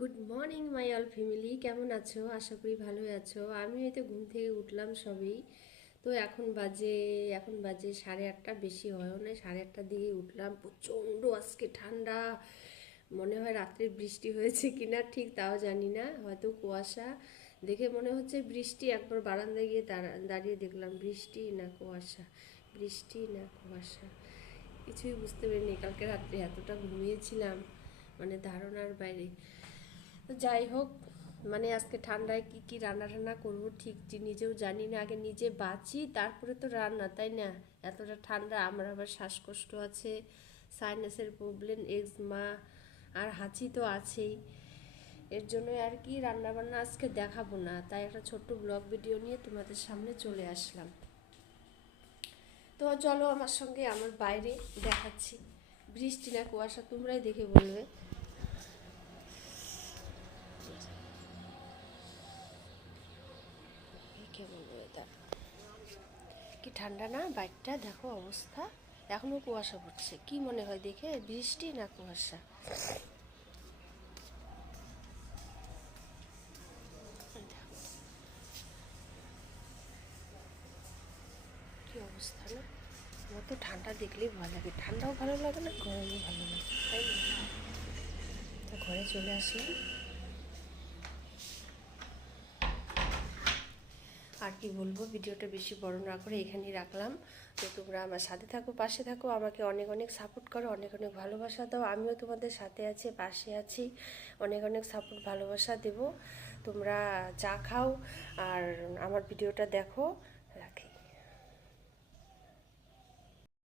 Good morning my all family, কেমন আছো? আশা করি ভালোই আছো। আমি হয়তো ঘুম থেকে উঠলাম সবেই। তো এখন বাজে 8:30, বেশি হয়ও না, 8:30টার দিকে উঠলাম। প্রচণ্ড আজকে ঠান্ডা, মনে হয় রাত্রে বৃষ্টি হয়েছে কিনা ঠিক তাও জানি না, হয়তো কুয়াশা দেখে মনে হচ্ছে বৃষ্টি। একবার বারান্দায় গিয়ে দাঁড়িয়ে দেখলাম বৃষ্টি না কুয়াশা, বৃষ্টি না কুয়াশা, কিছুই বুঝতে পারিনি। কালকে রাত্রে এতটা ঘুমিয়েছিলাম, মানে ধারণার বাইরে। তো যাই হোক, মানে আজকে ঠান্ডায় কি কি রান্না টান্না করবো ঠিক নিজেও জানি না। আগে নিজে বাঁচি তারপরে তো রান্না, তাই না? এতটা ঠান্ডা, আমার আবার শ্বাসকষ্ট আছে, সাইনাসের প্রবলেম, এক্সমা আর হাঁচি তো আছেই। এর জন্য আর কি রান্না বান্না আজকে দেখাবো না, তাই একটা ছোট্ট ব্লগ ভিডিও নিয়ে তোমাদের সামনে চলে আসলাম। তো চলো আমার সঙ্গে, আমার বাইরে দেখাচ্ছি বৃষ্টি না কুয়াশা, তোমরাই দেখে বলবে। কেমন ওয়েদার, কি ঠান্ডা না বাইকটা, দেখো অবস্থা। এখনো কুয়াশা পড়ছে, কি মনে হয় দেখে বৃষ্টি না কুয়াশা? কি অবস্থা না? আমার তো ঠান্ডা দেখলেই ভয় লাগে, ঠান্ডাও ভালো লাগে না, গরমও ভালো লাগে, তাই না? তো ঘরে চলে আসলাম। আর কি বলবো, ভিডিওটা বেশি বড় না করে এখানেই রাখলাম। তো তোমরা আমার সাথে থাকো, পাশে থাকো, আমাকে অনেক অনেক সাপোর্ট করো, অনেক অনেক ভালোবাসা দাও। আমিও তোমাদের সাথে আছি, পাশে আছি, অনেক অনেক সাপোর্ট ভালোবাসা দেবো। তোমরা চা খাও আর আমার ভিডিওটা দেখো।